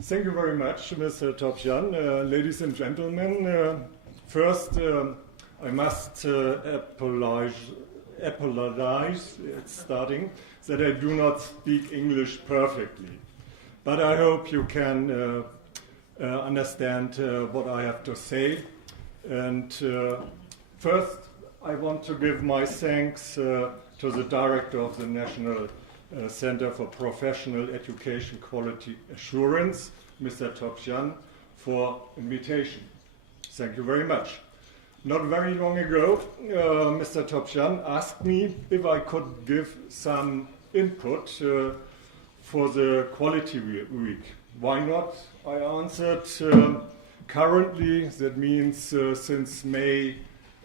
Thank you very much, Mr. Topjan. Ladies and gentlemen, first I must apologize, it's starting, that I do not speak English perfectly. But I hope you can understand what I have to say. And first, I want to give my thanks to the director of the National Center for Professional Education Quality Assurance, Mr. Topjan, for invitation. Thank you very much. Not very long ago, Mr. Topjan asked me if I could give some input for the Quality Week. Why not? I answered, currently, that means since May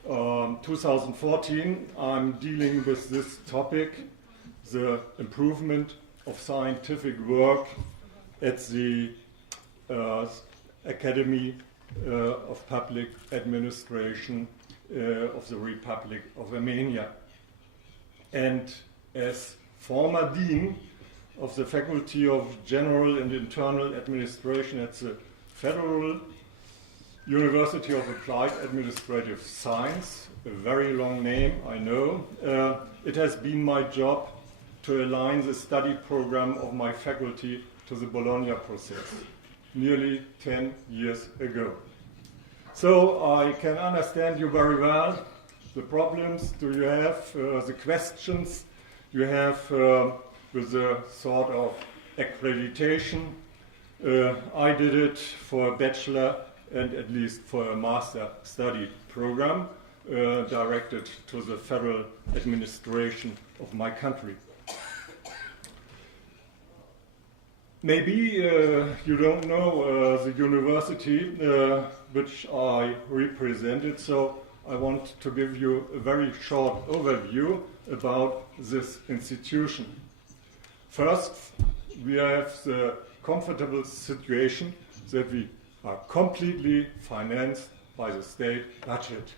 2014, I'm dealing with this topic, the improvement of scientific work at the Academy of Public Administration of the Republic of Armenia. And as former Dean of the Faculty of General and Internal Administration at the Federal University of Applied Administrative Science, a very long name, I know, it has been my job to align the study program of my faculty to the Bologna process, nearly 10 years ago. So I can understand you very well, the problems do you have, the questions you have with the sort of accreditation. I did it for a bachelor and at least for a master study program directed to the federal administration of my country. Maybe you don't know the university which I represented, so I want to give you a very short overview about this institution. First, we have the comfortable situation that we are completely financed by the state budget.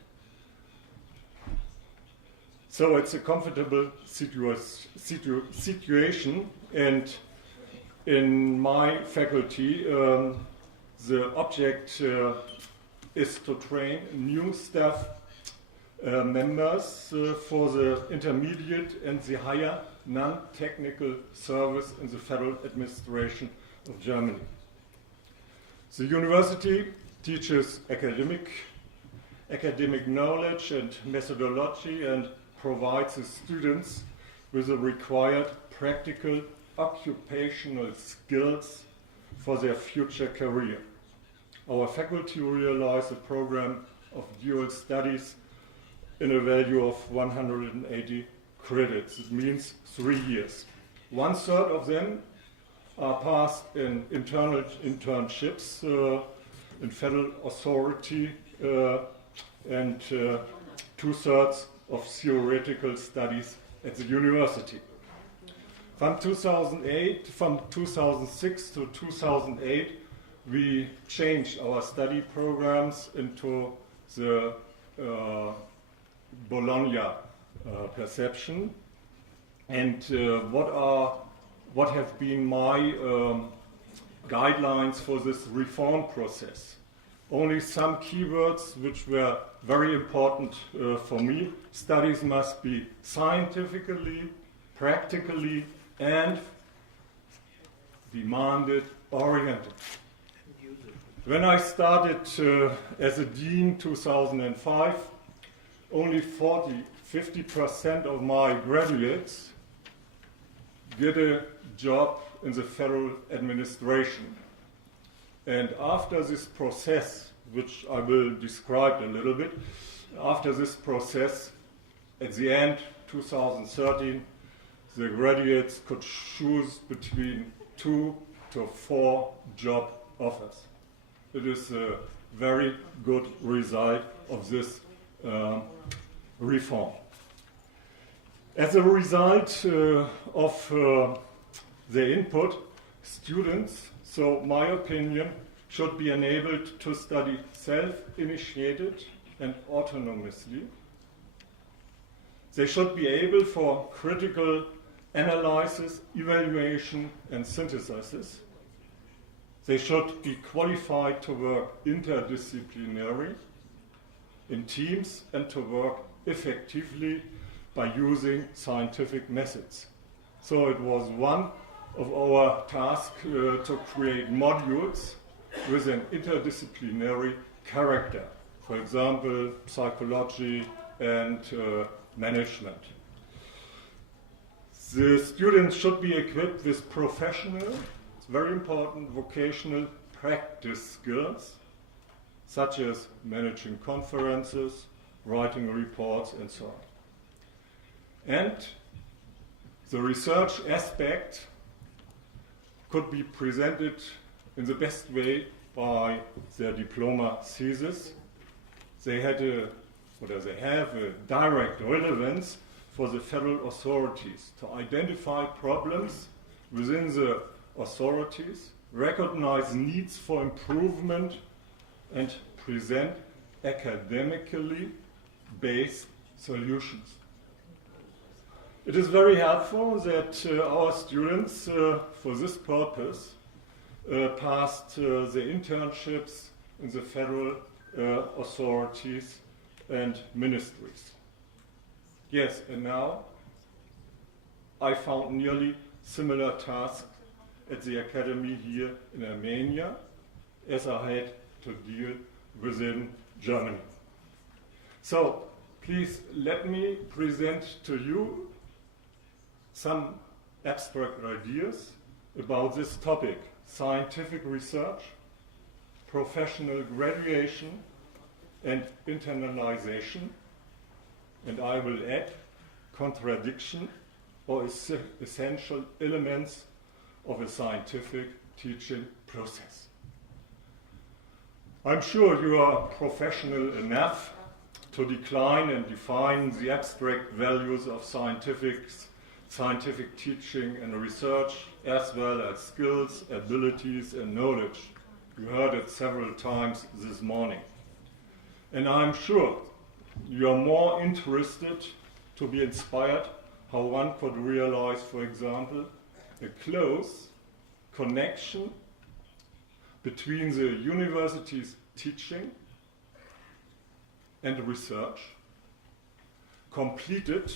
So it's a comfortable situation, and in my faculty, the object is to train new staff members for the intermediate and the higher non-technical service in the Federal Administration of Germany. The university teaches academic knowledge and methodology and provides the students with the required practical occupational skills for their future career. Our faculty realized a program of dual studies in a value of 180 credits. It means 3 years. 1/3 of them are passed in internal internships in federal authority and 2/3 of theoretical studies at the university. From 2006 to 2008, we changed our study programs into the Bologna perception. And what have been my guidelines for this reform process? Only some keywords which were very important for me. Studies must be scientifically, practically, and demand-oriented. When I started as a dean 2005, only 50% of my graduates get a job in the federal administration. And after this process, which I will describe a little bit, after this process, at the end 2013, the graduates could choose between 2 to 4 job offers. It is a very good result of this reform. As a result of the input, students, so my opinion, should be enabled to study self-initiated and autonomously. They should be able for critical analysis, evaluation, and synthesis. They should be qualified to work interdisciplinary in teams and to work effectively by using scientific methods. So it was one of our tasks to create modules with an interdisciplinary character. For example, psychology and management. The students should be equipped with professional, it's very important, vocational practice skills, such as managing conferences, writing reports, and so on. And the research aspect could be presented in the best way by their diploma thesis. They have a direct relevance for the federal authorities to identify problems within the authorities, recognize needs for improvement, and present academically based solutions. It is very helpful that our students, for this purpose, passed the internships in the federal authorities and ministries. Yes, and now I found nearly similar tasks at the academy here in Armenia as I had to deal within Germany. So please let me present to you some abstract ideas about this topic: scientific research, professional graduation, and internalization. And I will add contradiction or essential elements of a scientific teaching process. I'm sure you are professional enough to decline and define the abstract values of scientific teaching and research, as well as skills, abilities, and knowledge. You heard it several times this morning. And I'm sure you are more interested to be inspired how one could realize, for example, a close connection between the university's teaching and research, completed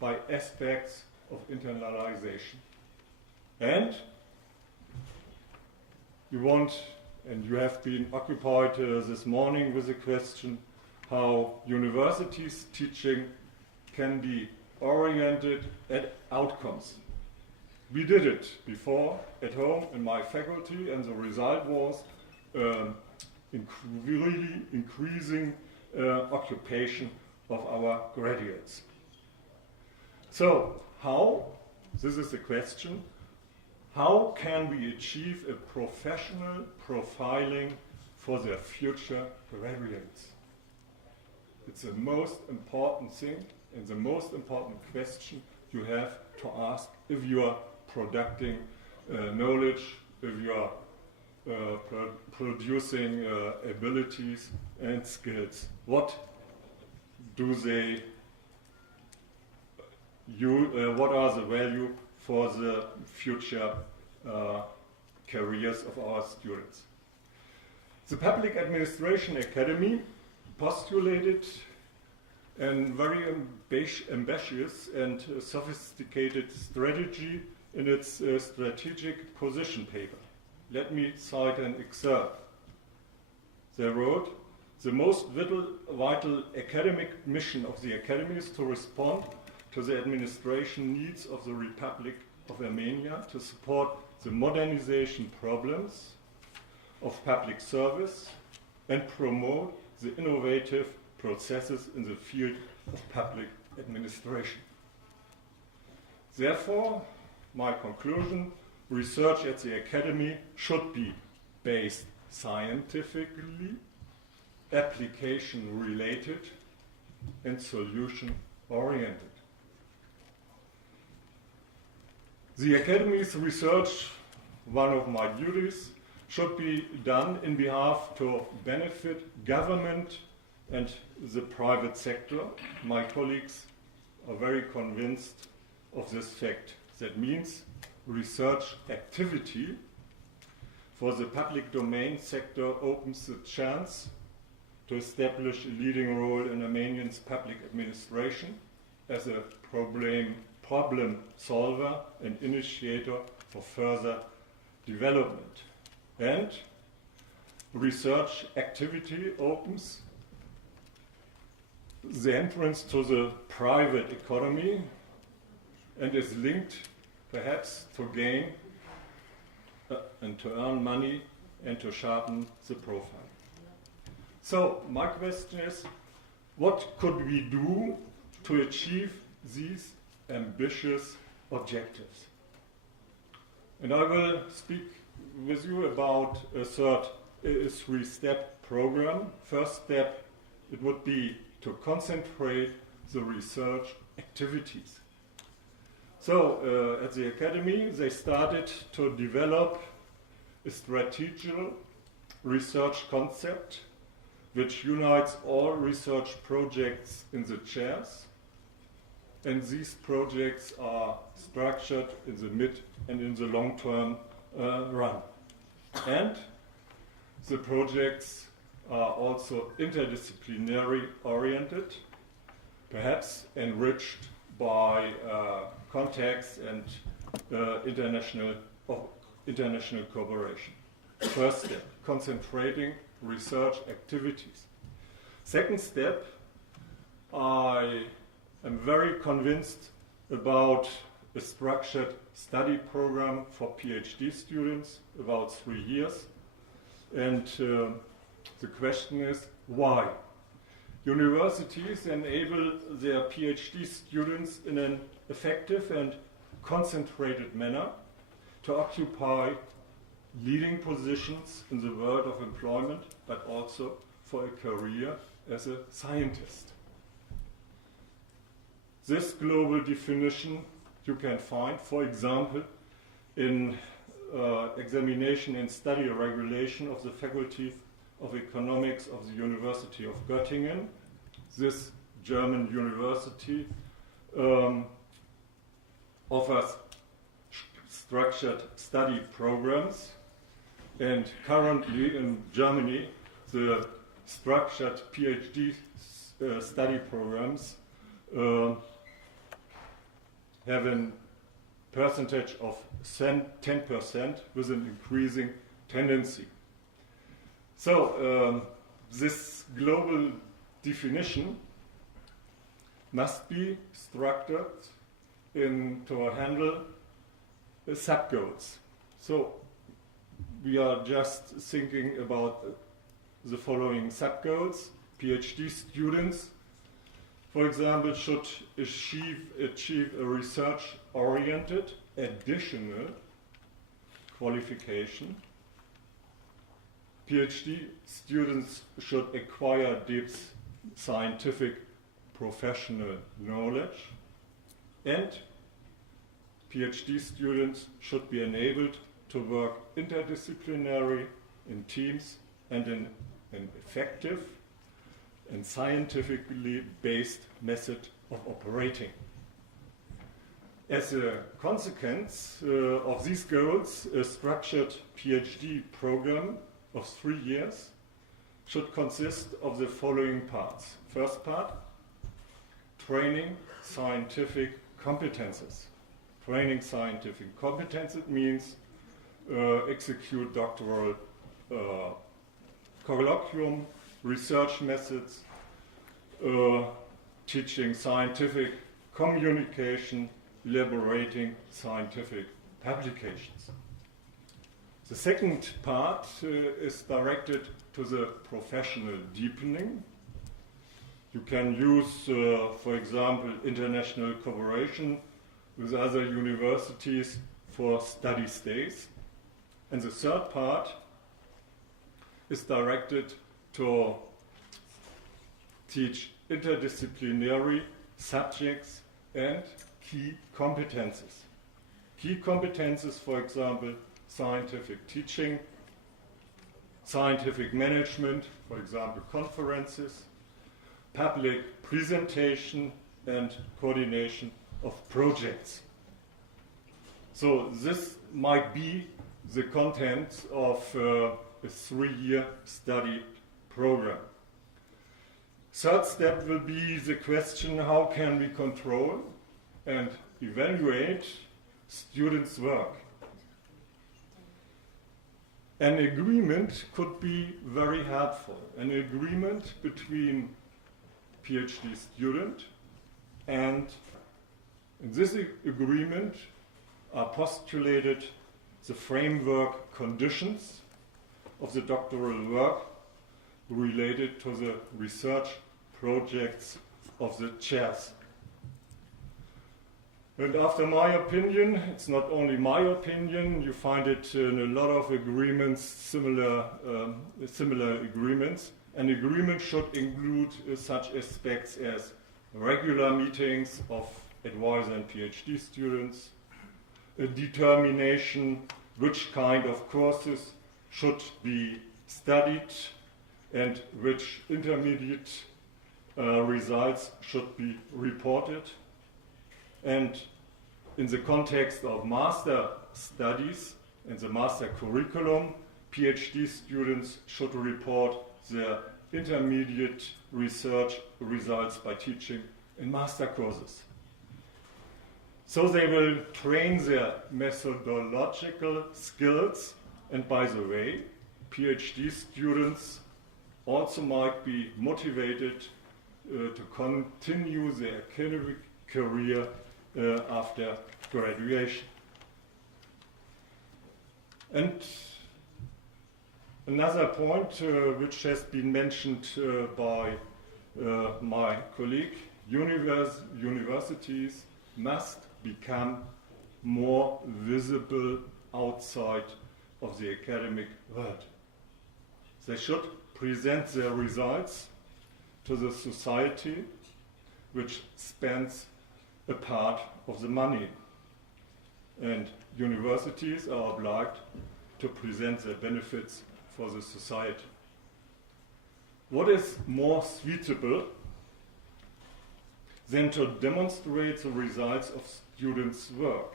by aspects of internalization. And you have been occupied this morning with the question how universities' teaching can be oriented at outcomes. We did it before at home in my faculty, and the result was really increasing occupation of our graduates. So how, this is the question, how can we achieve a professional profiling for their future graduates? It's the most important thing and the most important question you have to ask if you are producing knowledge, if you are producing abilities and skills. What do they what are the value for the future careers of our students? The Public Administration Academy postulated a very ambitious and sophisticated strategy in its strategic position paper. Let me cite an excerpt. They wrote, "The most vital academic mission of the Academy is to respond to the administration needs of the Republic of Armenia, to support the modernization problems of public service, and promote the innovative processes in the field of public administration." Therefore, my conclusion, research at the Academy should be based scientifically, application-related, and solution-oriented. The Academy's research, one of my duties, should be done in behalf to benefit government and the private sector. My colleagues are very convinced of this fact. That means research activity for the public domain sector opens the chance to establish a leading role in Armenia's public administration as a problem solver and initiator for further development. And research activity opens the entrance to the private economy and is linked perhaps to gain and to earn money and to sharpen the profile. So my question is, what could we do to achieve these ambitious objectives? And I will speak with you about a three-step program. First step, it would be to concentrate the research activities. So at the Academy, they started to develop a strategic research concept which unites all research projects in the chairs. And these projects are structured in the mid and in the long-term run. And the projects are also interdisciplinary oriented, perhaps enriched by contacts and international cooperation. First step, concentrating research activities. Second step, I am very convinced about a structured study program for PhD students, about 3 years. And the question is, why? Universities enable their PhD students in an effective and concentrated manner to occupy leading positions in the world of employment, but also for a career as a scientist. This global definition you can find, for example, in examination and study regulation of the Faculty of Economics of the University of Göttingen. This German university offers structured study programs, and currently in Germany the structured PhD study programs have a percentage of 10% with an increasing tendency. So this global definition must be structured to handle sub-goals. So we are just thinking about the following sub-goals. PhD students, for example, should achieve a research-oriented additional qualification. PhD students should acquire deep scientific professional knowledge, and PhD students should be enabled to work interdisciplinary in teams and in an effective and scientifically based method of operating. As a consequence of these goals, a structured PhD program of 3 years should consist of the following parts. First part, training scientific competences. Training scientific competences means execute doctoral colloquium, research methods, teaching scientific communication, elaborating scientific publications. The second part is directed to the professional deepening. You can use, for example, international cooperation with other universities for study stays. And the third part is directed to teach interdisciplinary subjects and key competences. Key competences, for example, scientific teaching, scientific management, for example, conferences, public presentation, and coordination of projects. So this might be the contents of a 3-year study program. Third step will be the question, how can we control and evaluate students' work? An agreement could be very helpful. An agreement between PhD student and in this agreement are postulated the framework conditions of the doctoral work related to the research projects of the chairs. And after my opinion, it's not only my opinion, you find it in a lot of agreements, similar agreements. An agreement should include such aspects as regular meetings of advisor and PhD students, a determination which kind of courses should be studied and which intermediate results should be reported. And in the context of master studies and the master curriculum, PhD students should report their intermediate research results by teaching in master courses. So they will train their methodological skills, and by the way, PhD students also might be motivated to continue their academic career after graduation. And another point which has been mentioned by my colleague, universities must become more visible outside of the academic world. They should present their results to the society which spends a part of the money. And universities are obliged to present their benefits for the society. What is more suitable than to demonstrate the results of students' work?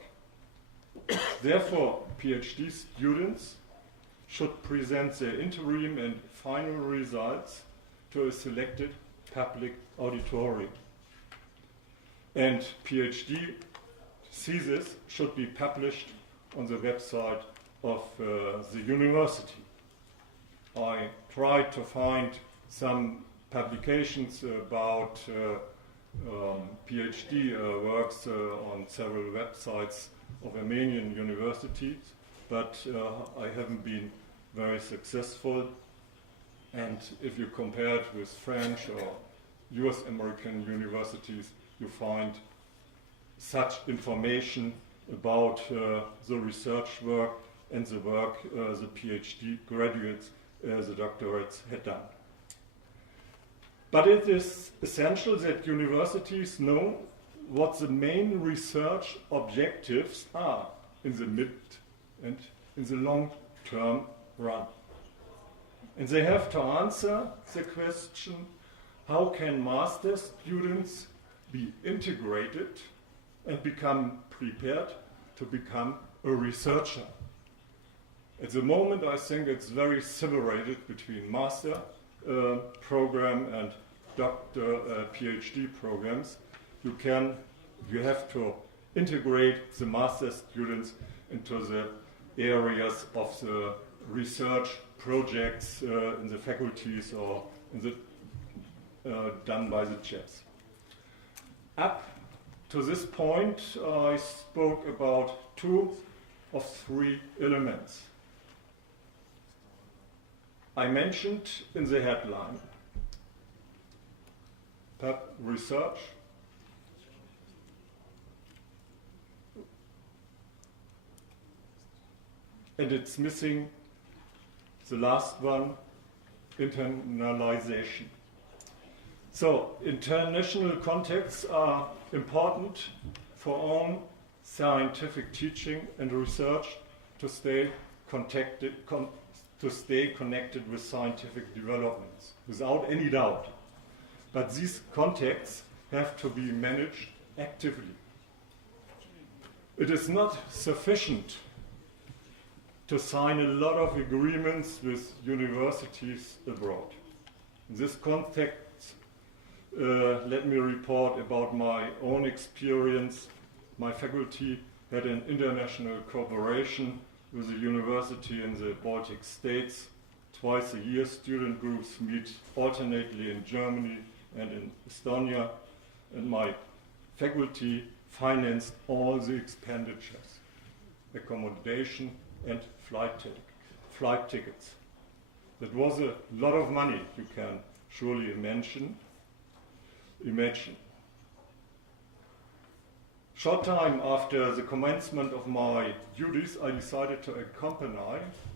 Therefore, PhD students should present their interim and final results to a selected public auditorium. And PhD thesis should be published on the website of the university. I tried to find some publications about PhD works on several websites of Armenian universities, but I haven't been very successful. And if you compare it with French or US American universities, you find such information about the research work and the work the PhD graduates, the doctorates had done. But it is essential that universities know what the main research objectives are in the mid and in the long-term run. And they have to answer the question, how can master students be integrated and become prepared to become a researcher? At the moment, I think it's very separated between master program and PhD programs. You have to integrate the master students into the areas of the research projects in the faculties or in the done by the chairs. Up to this point, I spoke about 2 of 3 elements. I mentioned in the headline research, and it's missing the last one, internalization. So international contexts are important for own scientific teaching and research to stay connected with scientific developments, without any doubt. But these contexts have to be managed actively. It is not sufficient to sign a lot of agreements with universities abroad. In this context, let me report about my own experience. My faculty had an international cooperation with a university in the Baltic States. Twice a year, student groups meet alternately in Germany and in Estonia, and my faculty financed all the expenditures, accommodation and flight tickets. That was a lot of money, you can surely imagine. Short time after the commencement of my duties, I decided to accompany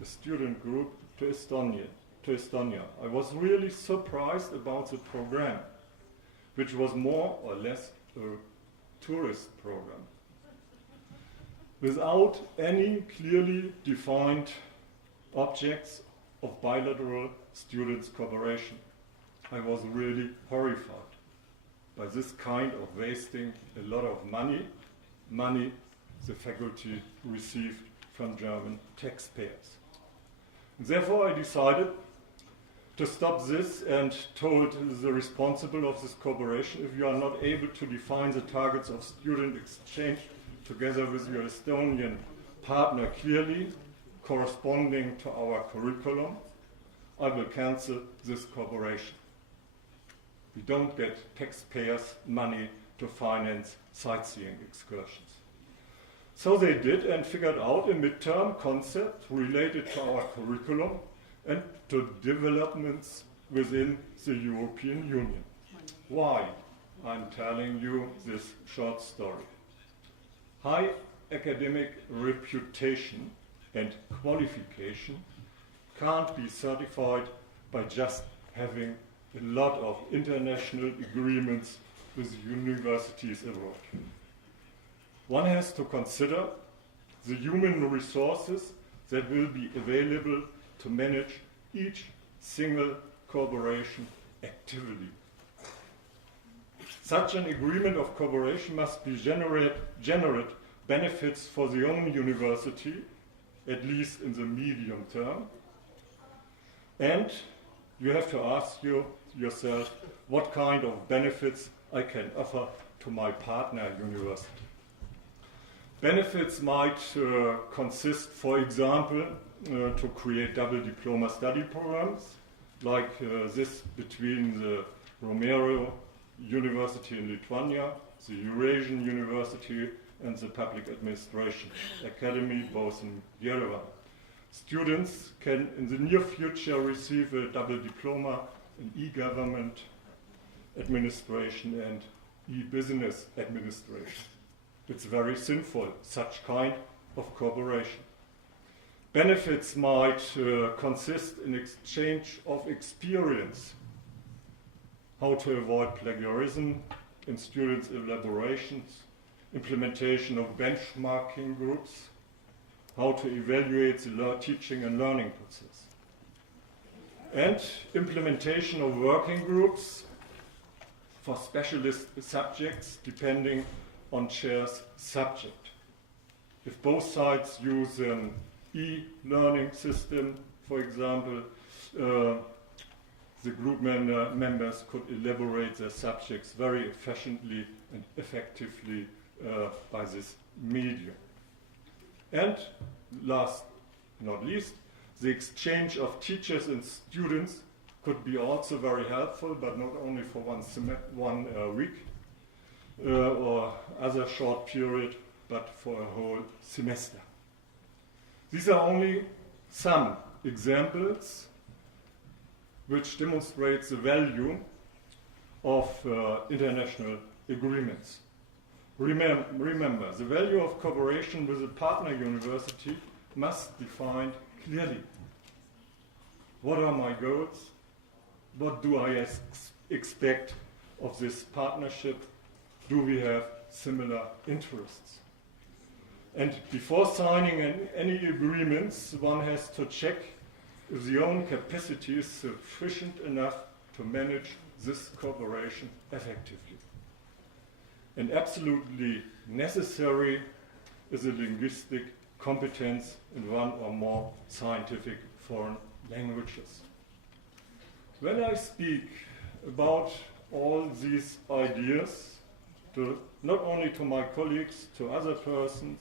a student group to Estonia. I was really surprised about the program, which was more or less a tourist program, without any clearly defined objects of bilateral students' cooperation. I was really horrified by this kind of wasting a lot of money the faculty received from German taxpayers. Therefore, I decided to stop this and told the responsible of this cooperation, if you are not able to define the targets of student exchange together with your Estonian partner clearly corresponding to our curriculum, I will cancel this cooperation. We don't get taxpayers' money to finance sightseeing excursions. So they did and figured out a midterm concept related to our curriculum and to developments within the European Union. Why? I'm telling you this short story. High academic reputation and qualification can't be certified by just having a lot of international agreements with universities abroad. One has to consider the human resources that will be available to manage each single cooperation activity. Such an agreement of cooperation must be generate benefits for the own university, at least in the medium term. And you have to ask yourself what kind of benefits I can offer to my partner university. Benefits might consist, for example, to create double diploma study programs, like this between the Romero University in Lithuania, the Eurasian University, and the Public Administration Academy, both in Yerevan. Students can, in the near future, receive a double diploma in e-government administration and e-business administration. It's very sinful, such kind of cooperation. Benefits might consist in exchange of experience, how to avoid plagiarism in students' elaborations, implementation of benchmarking groups, how to evaluate the teaching and learning process, and implementation of working groups for specialist subjects depending on chair's subject. If both sides use an e-learning system, for example, the group members could elaborate their subjects very efficiently and effectively by this medium. And last not least, the exchange of teachers and students could be also very helpful, but not only for one week or other short period, but for a whole semester. These are only some examples which demonstrate the value of international agreements. Remember, the value of cooperation with a partner university must be defined clearly. What are my goals? What do I expect of this partnership? Do we have similar interests? And before signing any agreements, one has to check if the own capacity is sufficient enough to manage this cooperation effectively. And absolutely necessary is a linguistic competence in one or more scientific foreign languages. When I speak about all these ideas, not only to my colleagues, to other persons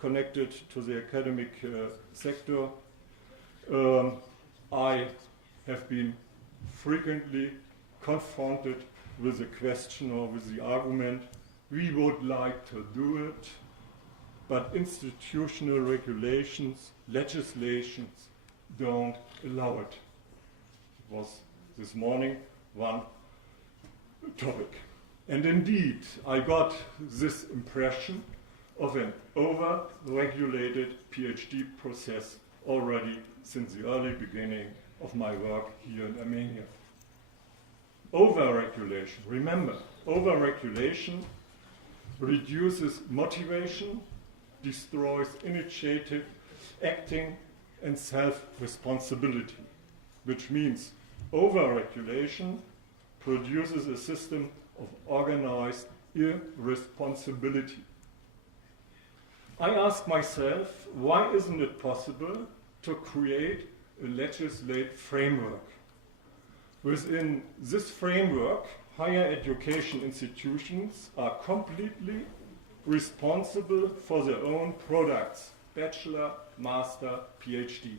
connected to the academic sector, I have been frequently confronted with the question or with the argument, we would like to do it, but institutional regulations, legislations don't allow it. It was this morning one topic. And indeed, I got this impression of an over-regulated PhD process already since the early beginning of my work here in Armenia. Over-regulation, remember, over-regulation reduces motivation, destroys initiative, acting, and self-responsibility, which means over-regulation produces a system of organized irresponsibility. I ask myself, why isn't it possible to create a legislative framework? Within this framework, higher education institutions are completely responsible for their own products, bachelor, master, PhD.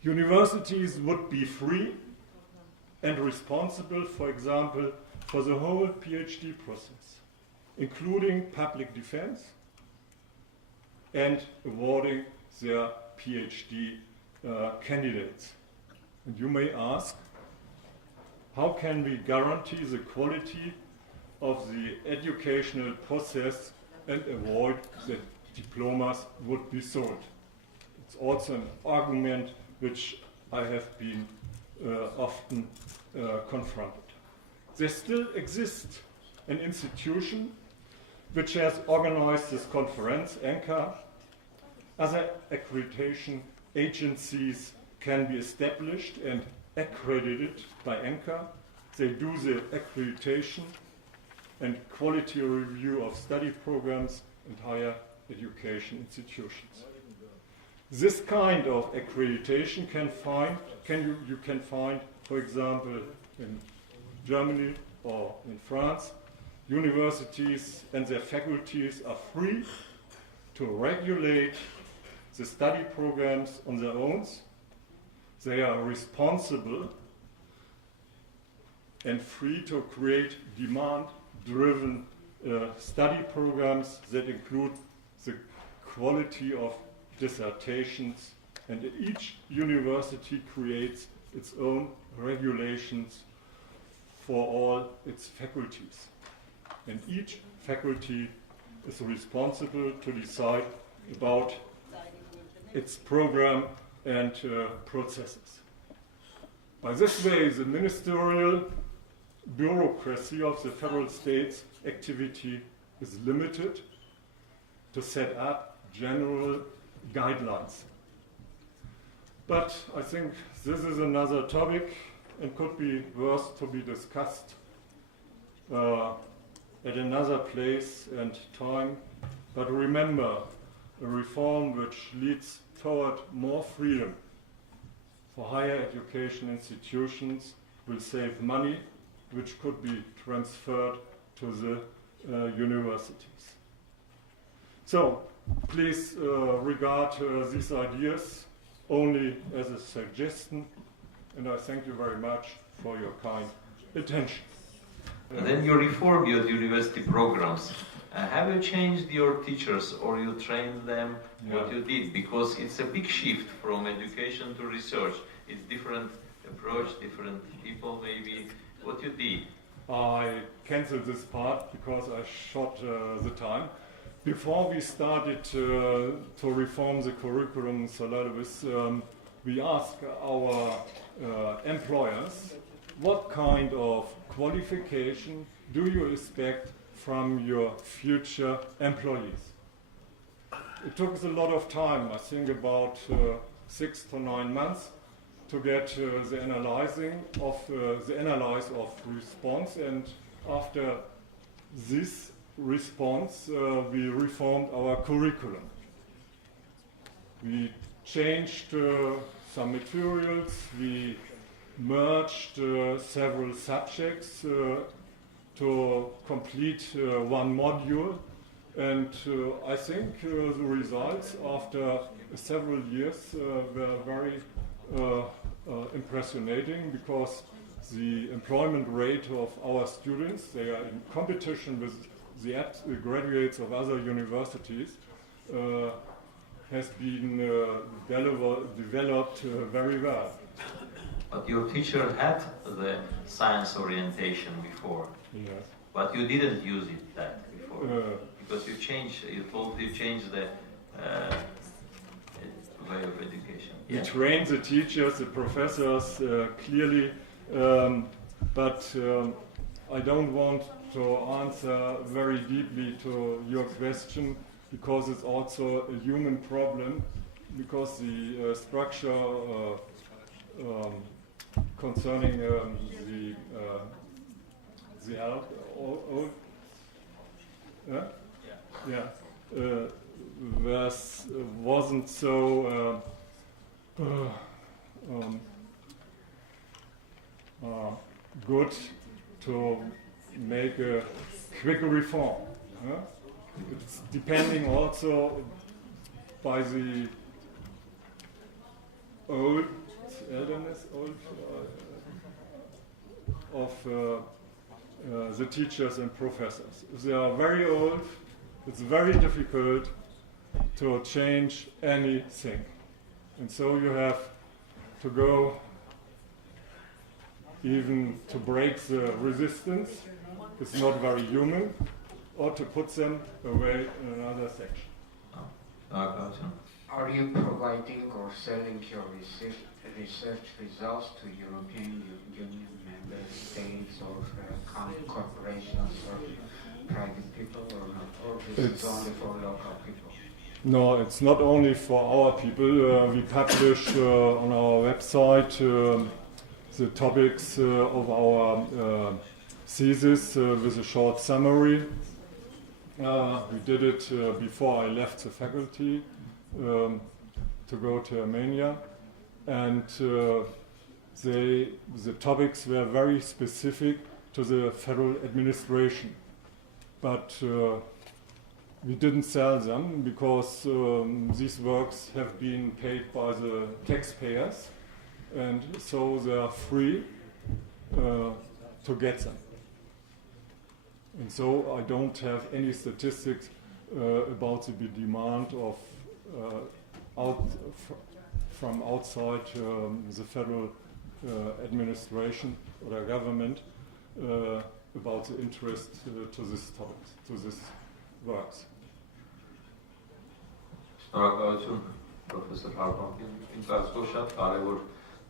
Universities would be free and responsible, for example, for the whole PhD process, including public defense and awarding their PhD candidates. And you may ask, how can we guarantee the quality of the educational process and avoid that diplomas would be sold? It's also an argument which I have been often confronted. There still exists an institution which has organized this conference, ENCA. Other accreditation agencies can be established and accredited by ENCA. They do the accreditation and quality review of study programs and higher education institutions. This kind of accreditation you can find, for example, in Germany or in France. Universities and their faculties are free to regulate the study programs on their own. They are responsible and free to create demand-driven study programs that include the quality of dissertations, and each university creates its own regulations for all its faculties. And each faculty is responsible to decide about its program and processes. By this way, the ministerial bureaucracy of the federal states' activity is limited to set up general guidelines. But I think this is another topic and could be worth to be discussed at another place and time. But remember, a reform which leads toward more freedom for higher education institutions will save money, which could be transferred to the universities. So please regard these ideas only as a suggestion, and I thank you very much for your kind attention. And then you reform your university programs. Have you changed your teachers or you trained them what you did? Because it's a big shift from education to research. It's different approach, different people maybe. What you did? I canceled this part because I shot the time. Before we started to reform the curriculum syllabus, we asked our employers, what kind of qualification do you expect from your future employees? It took us a lot of time, I think about 6 to 9 months, to get the analyze of response, and after this response, we reformed our curriculum. We changed some materials, we merged several subjects to complete one module, and I think the results after several years were very impressionating, because the employment rate of our students, they are in competition with the graduates of other universities, has been developed very well. But your teacher had the science orientation before. Yes. But you didn't use it that before. Because you changed the way of education. We trained the teachers, the professors, clearly, but I don't want to answer very deeply to your question, because it's also a human problem, because the structure concerning the old wasn't so good to make a quicker reform. It's depending also by the elderness of the teachers and professors. If they are very old, it's very difficult to change anything. And so you have to go even to break the resistance. It's not very human, or to put them away in another section. Are you providing or selling your research results to European Union member states or corporations or private people, or not? Or this is only for local people? No, it's not only for our people. We publish on our website the topics of our thesis with a short summary. We did it before I left the faculty to go to Armenia, and the topics were very specific to the federal administration, but we didn't sell them because these works have been paid by the taxpayers, and so they are free to get them. And so I don't have any statistics about the demand of from outside the federal administration or government about the interest to this topic, to this works. Շնորհակալություն պրոֆեսոր Հարմարդին։ Ինձ կարծիքով շատ կարևոր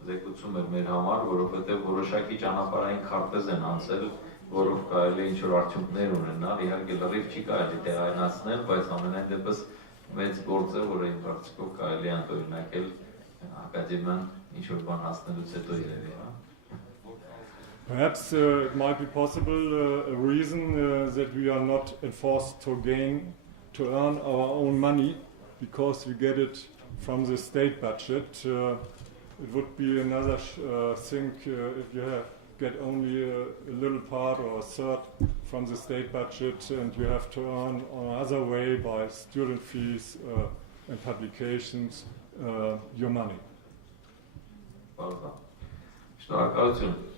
զեկուցում էր մեր համար, որովհետև որոշակի ճանապարհային քարտեզ են անցել, որով կարելի է ինչ-որ արդյունքներ ունենալ, իհարկե լրիվ չի կարելի տեղայնացնել, բայց ամենայն դեպս մեծ գործ է, որը իմ կարծիքով կարելի է ընդօրինակել ակադեմիան ինչ-որ բան հասնելուց հետո երևի, հա։ Perhaps it might be possible a reason that we are not enforced to earn our own money, because we get it from the state budget. It would be another thing if you get only a little part or a third from the state budget, and you have to earn another way by student fees and publications your money. Շնորհակալություն։